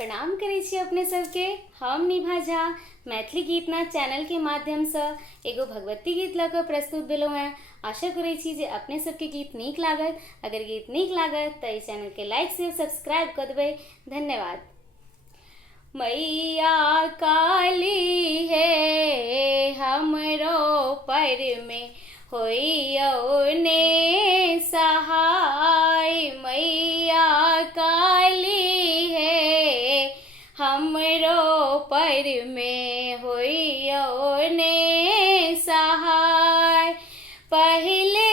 प्रणाम करै छी अपने सबके। हम निभा झा मैथिली गीतना चैनल के माध्यम से एगो भगवती गीत लऽ प्रस्तुत भेलहुँ हैं। आशा करै छी जे अपने सबके गीत नीक लागत। अगर गीत नीक लागत तो इस चैनल के लाइक शेयर सब्सक्राइब कर देबै। धन्यवाद। मैया काली है हमरो पर में होइयो ने सहाय। मैया काली है हमरो पर में होइयो ने सहाय। पहले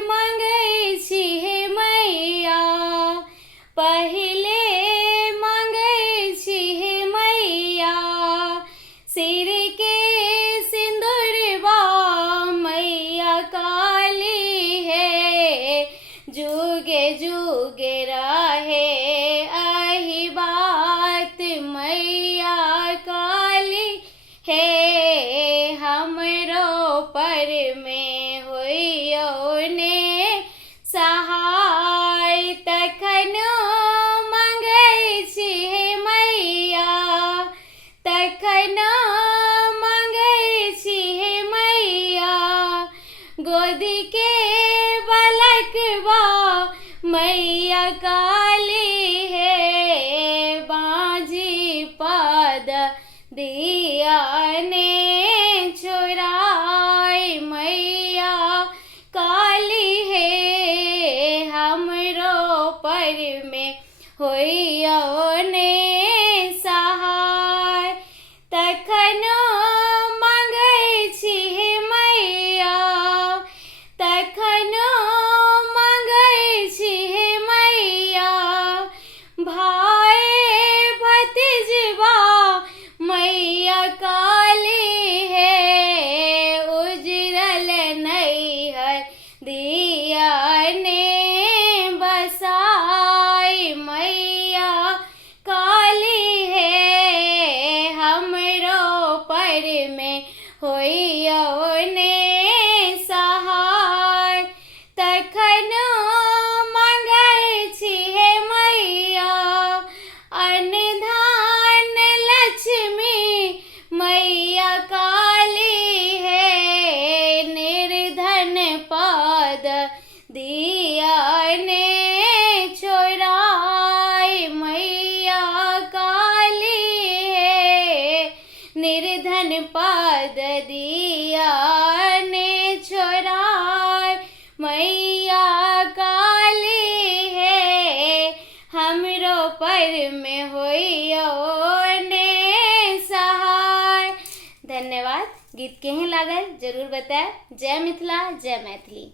मंगै छी हे मैया, पहले मंगै छी हे मैया, सिर के सिंदूरवा मैया काली है। जुगे जुगे रहे आही बात मैया काली है हमरो पर में होइयो ने सहाय। तखन मंगै छी हे मैया, तखन मंगै छी हे मैया, गोदी के बलकवा मैया काली है। बाजी पद दिया ने छोराय मैया काली है हमरो पर में होइयो ने सहाय। तखन मंगै छी हे मैया, तखन मंगै छी हे मैया, भाई भतीजवा मैया काली है। उजरल नैहर दिया ने बसाई मैया काली है हमरो पर में होइयो ने सहाय। तखन मंगै छी हे मैया, अनधान लक्ष्मी मैया काली है। निर्धन पद दिया ने छोराय मैया काली है। निर्धन पद दिया ने छोराय मैया काली है हमरो पर में होइयो ने सहाय। धन्यवाद। गीत केहन लागल जरूर बताएब। जय मिथिला, जय मैथिली।